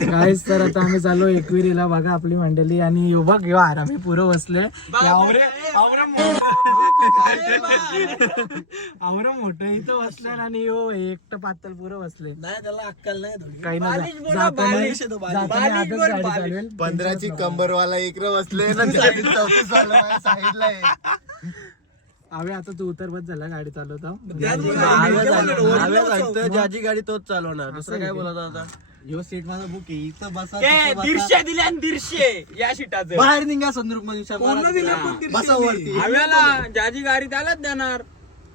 काहीच तर आता आम्ही चाललो एकविरीला. बघा आपली मंडळी आणि यो बघ यो आरामी पुरं बसले. आवरं मोठं इथं बसले आणि यो एकटं पातळ पुरं बसले. नाही त्याला अक्कल नाही थोडी काही नाही पंधराची कंबरवाला इकडे बसले ना चौतीस वाला माझ्या साईडला आहे. आवे आता तू उतर बस झाला गाडी चालवता. ज्याची गाडी तोच चालवणार. दुसरं काय बोलत आता यो सीट माझा बुक आहे. इथं बसा दीडशे दिले आणि दीडशे या शिटाचं बाहेर निघा संदर्भमध्ये बसा वरती. हव्याला ज्याची गाडी त्यालाच देणार.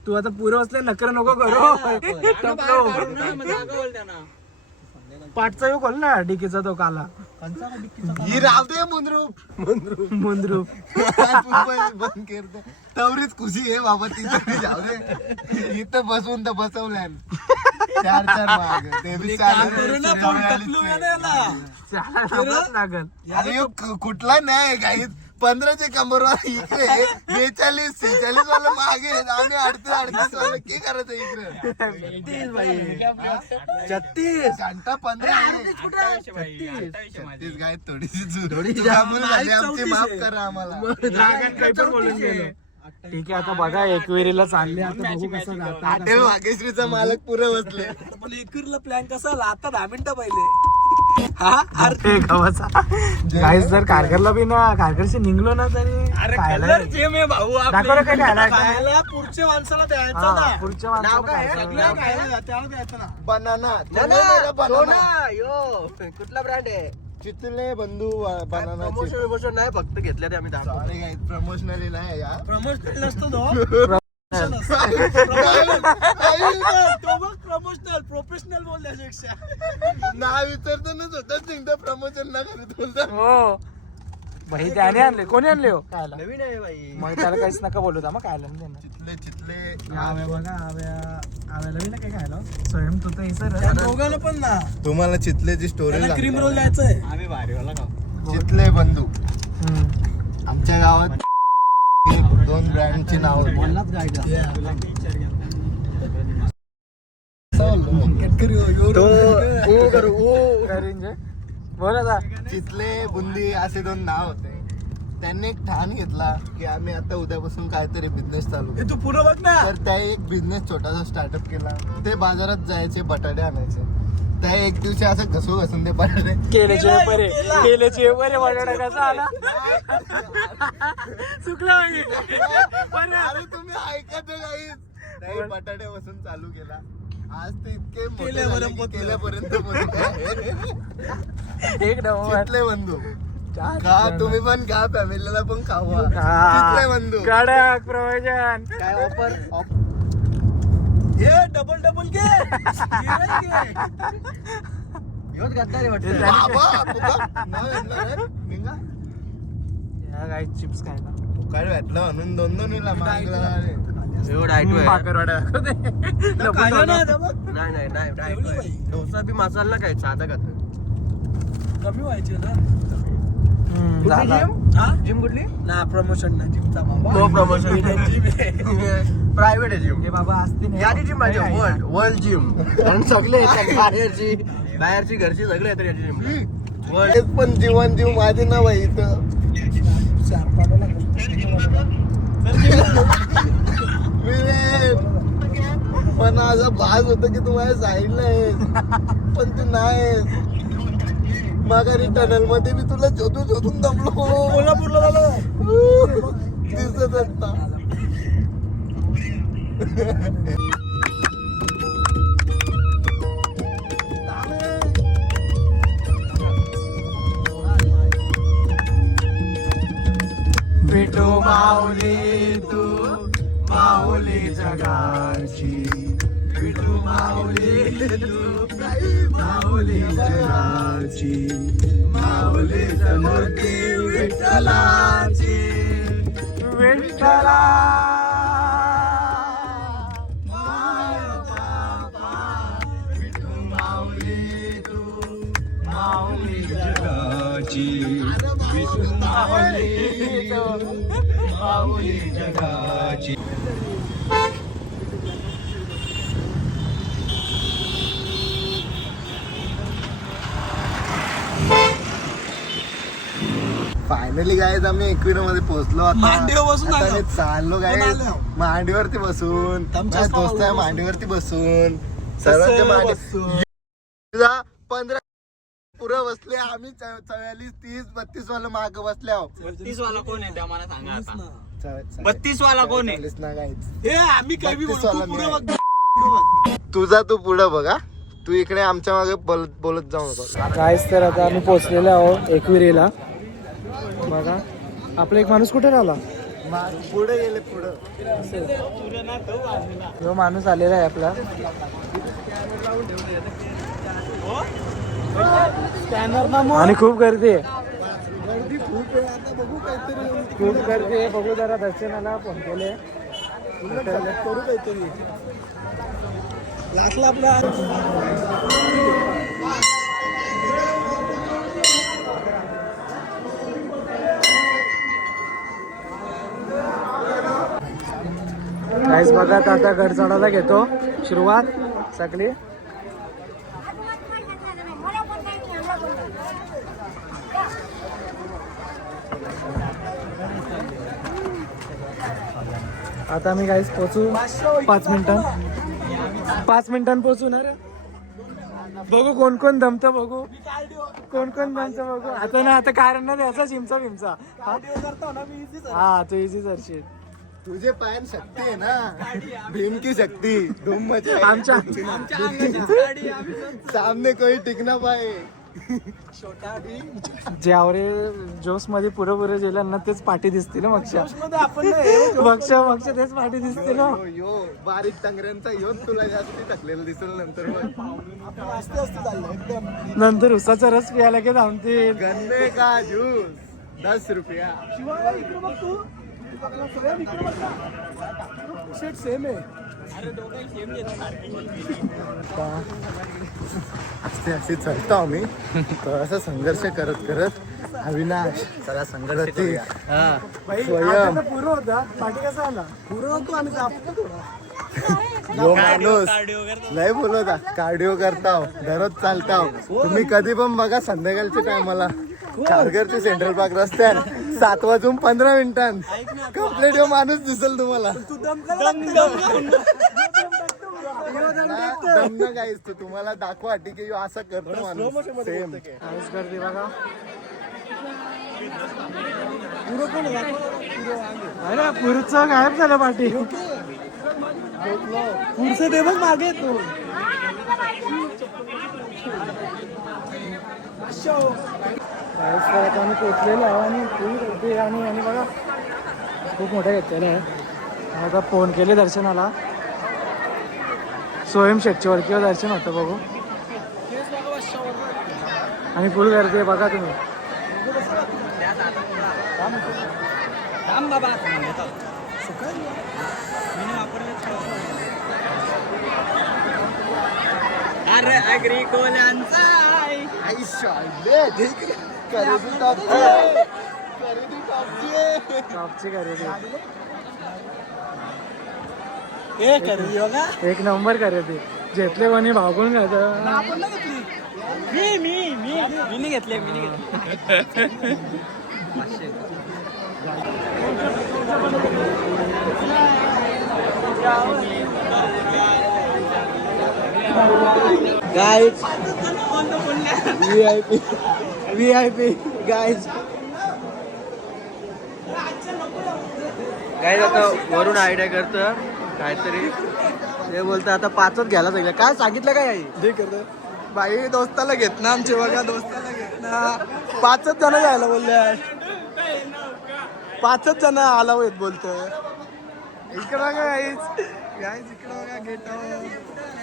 तू आता पुरं बसले नकर नको करू. त्यांना. पाठचा यो खोल ना डिकीचा तो काला. ही राव दे मुंद्रू मुंद्रू बंद करते. तवरीच खुशी आहे बाबा तिथं जाऊ दे. इथं बसून तर बसवल्या. चार चार माग. ते बी लागल कु- कुठला नाही काही पंधराचे कंबरवाला इकडे बेचाळीस सेहेचाळीस वाला मागे. आम्ही अडतीस अडतीस वाला के करायचं इकडे? छत्तीस घंटा पंधरा आहे. छत्तीस. गाय थोडीशी थोडी आमची माफ करा आम्हाला. लागन काही पण बोलून गेलो. ठीक आहे आता बघा एकविरीला चालले आता बघू कसं जातं. हॉटेल वागेश्रीचा मालक पुरे बसले. पण एकवीरला प्लॅन कसा आला? आता दहा मिनिटं पहिले. हा? अरे गावाचा. गाईस जर कारगरला बी ना कारगरशी निघलो ना तरी खायला कलर सेम आहे भाऊ दाखव रे खायला पुढच्या माणसाला द्यायचं हा, ना. पुढच्या माणसाला खायचं. सगळ्या खायला त्याला द्यायचं ना. बनाना. कुठला ब्रँड आहे? चितले बंधू बनाना प्रमोशन नाही फक्त घेतल्या ते आम्ही दाखवतो. सॉरी प्रमोशनली नाही या प्रमोशनल नसतो तो. तो बघ. प्रमोशनल प्रोफेशनल बोलण्यापेक्षा. नाव विचारतानाच होतं चिंता प्रमोशन ना करत बोलता हो. भाई त्याने आणले. कोणी आणले हो? खायला नवीन आहे बाई मग त्याला काहीच नका बोलू मग खायला. चितले चितले. आव्या बघा आव्या आव्याला बी ना काय खायला? स्वयं तू तर सर दोघांना पण ना. तुम्हाला चितलेची स्टोरी त्याला क्रीम रोल द्यायचं आहे आम्ही भारीवाला खाऊ. चितले बंधू. आमच्या गावात दोन ब्रँडची नाव बोला आता. चितले बुंदी असे दोन नाव होते. त्यांनी एक ठाण घेतला की आम्ही आता उद्यापासून काहीतरी बिझनेस चालू हे करू. तू पुढं बघ ना. तर त्या एक बिझनेस छोटासा स्टार्टअप केला. ते बाजारात जायचे बटाटे आणायचे. त्या एक दिवशी असं घसू घसून ते बटाटे केलेचे बरे केलेचे बरे बटाटा कसा आला? चुकला म्हणजे. अरे तुम्ही ऐकत नाही. बटाटे बसून चालू केला. आज ते इतके केल्यापर्यंत. एक बंधू. का. तुम्ही पण खा फॅमिलीला पण खावा. चितले बंधू. कडक प्रवचन. काय ऑफर हे डबल डबल घे. या गाई चिप्स खायला. फुकाट भेटलं म्हणून दोन दोन वेळा मागला ना. नाही नाही नाही एवढी. डोसा बी मसाला काय? साधा खात कमी व्हायचे ना. जिम कुठली ना प्रमोशन ना जिमचा नो प्रमोशन प्रायव्हेट आहे. जिम हे बाबा असते याची जिम माझी वर्ल्ड वर्ल्ड जिम कारण सगळे येतात बाहेरची. बाहेरची घरची सगळे येतात याची जिम तेच पण जीवन जीव माझे नाव आहे इथं. असं भास होत की तू माझ्या साईडला आहेस. पण तू नाही माघारी टनलमध्ये मी तुला शोधून शोधून दमलो. कोल्हापूरला झालं. दिसत असता भेटो माऊली तू माऊली जगाची भेटो माऊली तू माऊली जगाची माऊली मूर्ती विठ्ठलाची विठ्ठला माय बाबा, माऊली जगाची विठू माऊली तू माऊली जगाची फायनली गायज आम्ही एकविरा मध्ये पोहोचलो. आता मांडीवर बसून आता आलो. मी चाललो कोण आलं? मांडीवरती बसून. आमच्या दोस्त आहे मांडीवरती बसून. सर्वांच्या मांडी तुझा पंधरा पुरं बसले आम्ही चव्यालीस तीस बत्तीस वाला माग बसले आहो. बत्तीस वाला कोण आहे? ते आम्हाला सांगा आता. बत्तीस वाला कोण आहे? चाळीस ना. हे आम्ही काय बी बत्तीस बोलतो वाला पुढे बघ पुढे बघ. तुझा तू पुढं बघा तू इकडे आमच्या मागे बोलत बोलत जाऊ नको. काहीच तर आता आम्ही पोहोचलेलो आहोत एकविरीला. बघा. आपला एक माणूस कुठे राहिला? पुढे गेले पुढं. जो माणूस आलेला आहे आपला. आणि खूप गर्दी आहे. खूप गर्दी आहे. बघू जरा दर्शनाला केले. करू काहीतरी. लागला आपला काहीच बघा आता घर चढायला घेतो. सुरुवात. सगळी. आता मी काहीच पोचू. पाच मिनिटां. पाच मिनिटां पोचू ना रे. बघू कोण कोण दमतं बघू. कोण कोण दमतं बघू. आता ना आता कारण ना द्यायचा चिमचा बिमचा हा? हा तू इझी करशील तुझे पायन शक्ती आहे ना. भीम की शक्ती. धूम मचे आमच्या सामने कोई टिकना पाए जे आवरे जोशमध्ये गेल्या ना तेच पाठी दिसते ना मक्षा. मध्ये आपण ना हे मक्षा मक्षा तेच पाठी दिसते ना यो यो बारीक टांगऱ्यांचा योच तुला जास्त टाकलेला दिसेल नंतर नंतर उसाचा रस प्यायला की थांबतील गन्ने का जूस दस रुपया. शिवाय इकडे बघ तू. शेट सेम आहे. असे चढतो आम्ही. थोडासा संघर्ष करत करत अविनाश चला संघर्ष स्वयं. आता तर पुरं होता. पाठी कसा आला? पुरं होतो थोडा जो माणूस. नाही बोलत कार्डिओ करताव. दररोज चालताव. तुम्ही कधी पण बघा संध्याकाळच्या टायमाला खारघरचे सेंट्रल पार्क रस्त्यान सात वाजून पंधरा मिनिटां कंप्लीट यो माणूस दिसेल तुम्हाला. तू दम कर दमन काहीच तो तुम्हाला दाखवा ठीक आहे असं करतो माणूस. सेम काहीच गर्दी बघा. पुरं कोण आहे? अरे पुरचं गायब झालं पाठी पुढचं ते बघ मागे काहीच तर आता आम्ही पोचलेलो आहो आणि फुल गर्दी आणि आणि बघा खूप मोठा घेतलेला आहे. आता फोन केले दर्शनाला. स्वयं शेटचीवर किंवा दर्शन होतं बघू. आणि फुल गर्दी आहे बघा तुम्ही. अरे. खरेदी टॉपची आहे. खरेदी टॉपची आहे. टॉपची खरेदी हे खरेदी बघा एक नंबर खरेदी घेतले कोणी भागून घ्यायचं आपण ना घेतली मी मी मी मी नाही घेतले मी नाही घेतले guys V I P V I P guys काय आता वरून आयडिया करतं. काहीतरी. ते बोलतं आता पाचच घ्यायला सांगितलं काय सांगितलं काय आई? ठीक आहे बाई दोस्ताला घेत ना आमचे बघा दोस्ताला घेत ना. पाचच जण जायला बोलले. पाचच जण आला येत बोलतोय. इकडं गाईज गाईज इकडं बघा गेटावर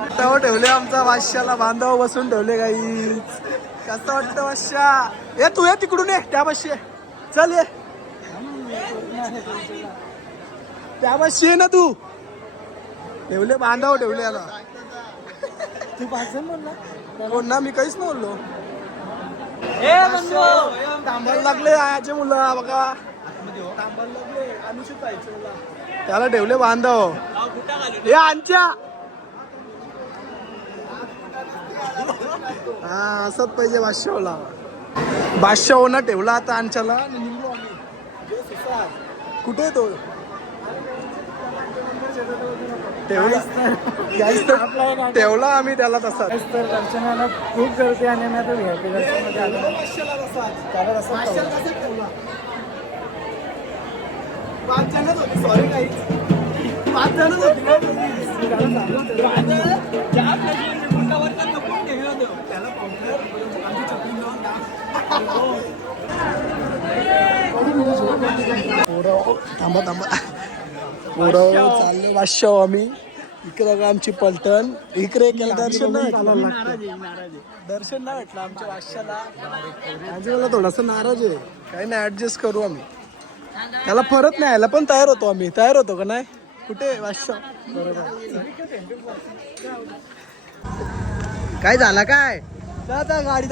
गेटावर ठेवले आमचा वाश्याला बांधाव बसून ठेवले गाईज कसं वाटतं वाश्या. ये तू ये तिकडून ये त्या बशी. ये. चल ये. त्या बशी ये ना तू. ठेवले बांधाव ठेवले याला तू पाच बोलला कोण ना मी काहीच नाही बोललो. थांबायला लागले आयाचे मुलं बघा. मुलं. त्याला ठेवले बांधव हे आमच्या. हा असंच पाहिजे भाष्यवला बादशाह ठेवला आता अंशाला आणि निघलो आम्ही. कुठे तो? ठेवला. आम्ही त्याला तसा. तर दर्शनाला खूप गर्दी आणि आम्ही आता VIP दर्शनामध्ये आलो. त्याला तसाच ठेवला. पाच जणच होते सॉरी काही पाच जणच होती पोरं, थांबा थांबा। पोरं चालले वाश्याव आम्ही. इकडे आमची पलटण. इकडे केलं दर्शन नाही. दर्शन नाही भेटलं आमच्या मला थोडासा नाराज आहे. काही नाही ऍडजस्ट करू आम्ही. त्याला परत नाही यायला पण तयार होतो आम्ही. तयार होतो का नाही? कुठे वाश्या? बरोबर. काय झाला काय? गाडी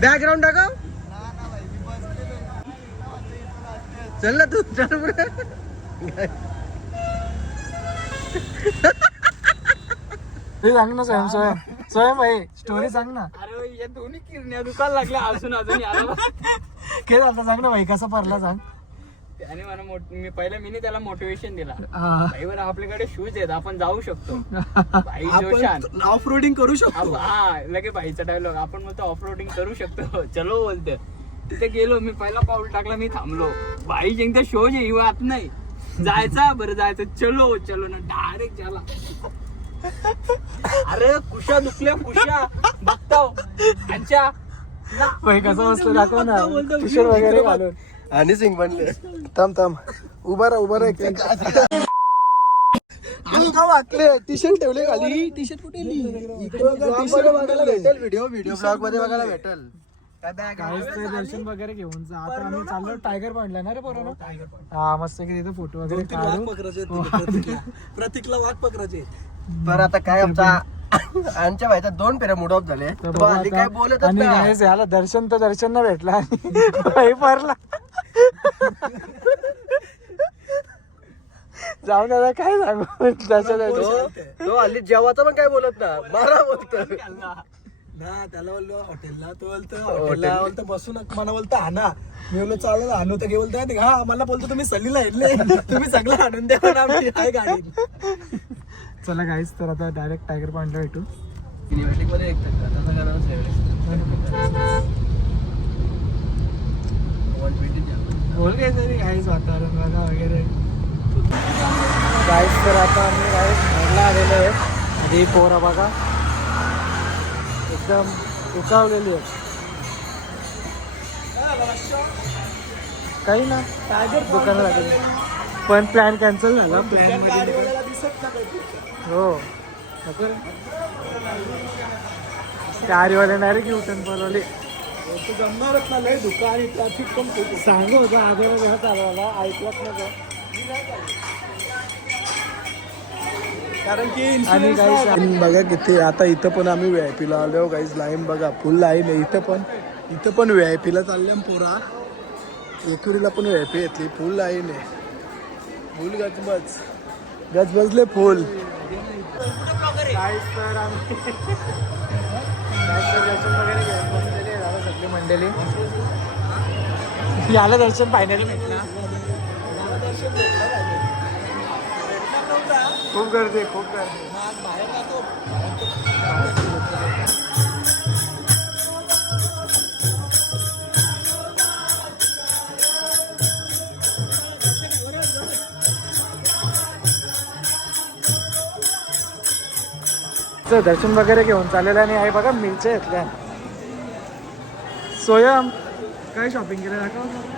बॅकग्राऊंड टाका चल ना तू चल पुढे. ते सांग ना स्वयं स्वयं. स्वयं भाई स्टोरी सांग ना. अरे या दोन्ही किरण्या दुकान लागल्या अजून अजून काय झालं सांग ना भाई कसा पडला सांग. त्याने मला मी पहिला मी त्याला मोटिवेशन दिला. हा. भाई बरं आपल्याकडे शूज आहेत आपण जाऊ शकतो. भाई जोशान. आपण ऑफ रोडिंग करू शकतो. आप- हा लगे भाईचा डायलॉग आपण म्हणतो ऑफ रोडिंग करू शकतो. चलो बोलते. तिथे गेलो मी पहिला पाऊल टाकला मी थांबलो. भाई जिंकता शो जे आत नाही. जायचा बरं जायचं. चलो चलो ना डायरेक्ट झाला अरे कुशा दुखल्या कुशा. बघताव. ना. भाई कसं दाखव ना. बोलतो, बोलतो, टी शर्ट वगैरे घालून. आणि सिंग म्हणले थांब थांब. उभा राहा उभा राहा टी शर्ट ठेवले खाली. टी शर्ट कुठे टी शर्ट बघायला भेटेल भेटेल व्हिडिओ व्हिडिओ ब्लॉगमध्ये बघायला भेटेल. काय बॅग काहीच ते दर्शन वगैरे घेऊन जा. आता आम्ही चाललो टायगर पॉइंटला ना रे बरोबर हा मस्त की तिथे फोटो वगैरे पकडायचे प्रतीकला वाघ पकडायचे. तर आता काय आमचा आमच्या भाईचा दोन फेऱ्या मूड ऑफ झाले. काय आणि याला दर्शन तर दर्शन न भेटला जाऊन आता काय सांगू? दर्शन तो तो हल्ली जेवाचा पण काय बोलत ना मारा बोलत ना त्याला बोललो हॉटेलला तो बोलतो. हॉटेलला बोलतो बसू नका. मला बोलतो हाना मी बोललो चालत आणू तर घे बोलतो हा मला बोलतो तुम्ही सलीला येले तुम्ही सगळं आणून द्या ना आमची आहे गाडी. चला गाईस तर आता डायरेक्ट टायगर पॉइंटला भेटू. मध्ये एक बोल काय तरी गाईस वातावरण बघा वगैरे. गाईस तर आता आम्ही गाईस घरला आलेलो आहे. आधी पोरं बघा. एकदम उकावलेली आहे. काही ना दुकानात लागेल. पण प्लॅन कॅन्सल झाला. प्लॅन हो. नको आरीवाले डायरेक्ट घेऊ बोलवले जमणारच ना लय धुका आणि ट्रॅफिक पण खूप. सांगू होतं आधी घ्या चालवायला ऐकलंच नव्हतं कारण की आणि. आणि बघा किती आता इथं पण आम्ही व्ही आय पीला आलो गाईज लाईन बघा फुल लाईन आहे. इथं पण इथं पण व्ही आय पीला चालले पोरा. एकविरीला पण व्ही आय पी घेतली फुल लाईन आहे. फुल गजबज. गजबजले फुल तर आम्ही वगैरे मंडळी. याला दर्शन फायनली भेटला खूप गर्दी आहे, खूप गर्दी. दर्शन वगैरे घेऊन चाललेलं आणि आहे बघा मिरच्या घेतल्या. स्वयं काय शॉपिंग केलं दाखव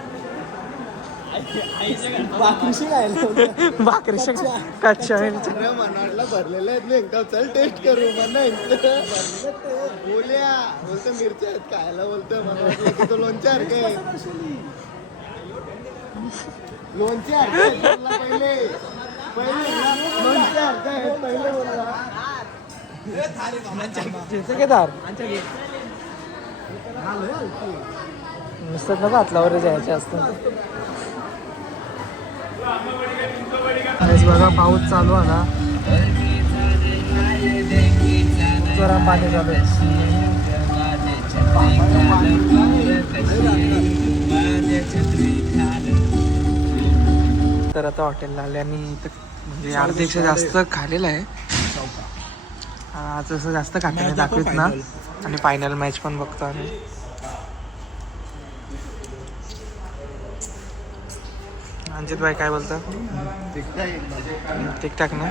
भाकरी कच्च्या मिरच्या मनाडला भरलेलं आहेत एकदा चल टेस्ट करू म्हणा बोल्या बोलतो मिरच्या आहेत खायला बोलतो मला लोणच्या लोणच्या पहिले पहिले लोणच्या पहिले नुसतं नको हातलावर जायचे असतं. बघा पाऊस चालू आला जोरात पाणी चालू तर आता हॉटेलला आले आणि म्हणजे अर्धेपेक्षा जास्त खालेलं आहे. आज असं जास्त खाते नाही दाखवत ना. आणि फायनल मॅच पण बघतो आम्ही. अंजित भाई काय बोलता ठीक ठाक ना?